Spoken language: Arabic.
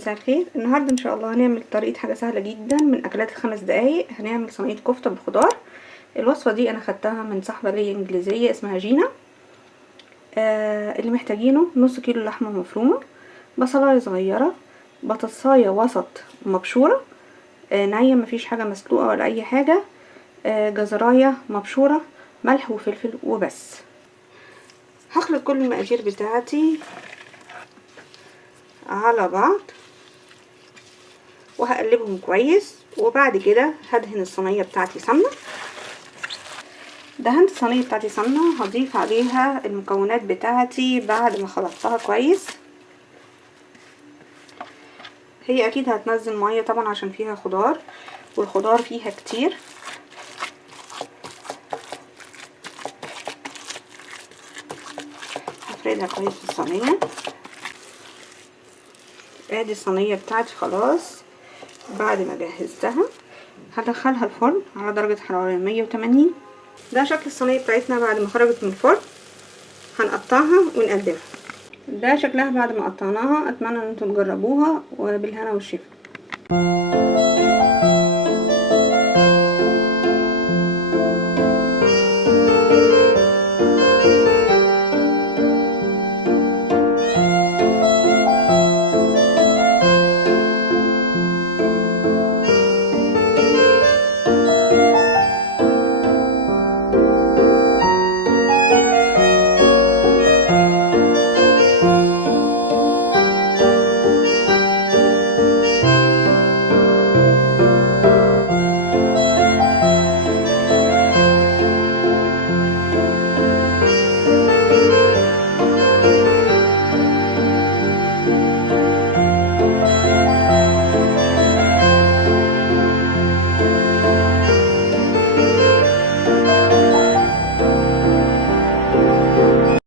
مساء الخير. النهارده ان شاء الله هنعمل طريقه حاجه سهله جدا من اكلات ال5 دقايق. هنعمل صينيه كفته بالخضار. الوصفه دي انا خدتها من صاحبه ليا انجليزيه اسمها جينا. اللي محتاجينه نص كيلو لحمه مفرومه، بصلايه صغيره، بطاطسايه وسط مبشوره نيه، مفيش حاجه مسلوقه ولا اي حاجه، جزرايه مبشوره، ملح وفلفل وبس. هخلط كل المقادير بتاعتي على بعض وهقلبهم كويس، وبعد كده هدهن الصينيه بتاعتي سمنه. دهنت الصينيه بتاعتي سمنه، هضيف عليها المكونات بتاعتي بعد ما خلطتها كويس. هي اكيد هتنزل ميه طبعا عشان فيها خضار، والخضار فيها كتير. هفردها كويس في الصينيه. ادي الصينيه بتاعتي خلاص بعد ما جهزتها. هدخلها الفرن على درجه حراره 180. ده شكل الصينيه بتاعتنا بعد ما خرجت من الفرن. هنقطعها ونقدمها. ده شكلها بعد ما قطعناها. اتمنى ان انتم تجربوها وبالهنا والشفا.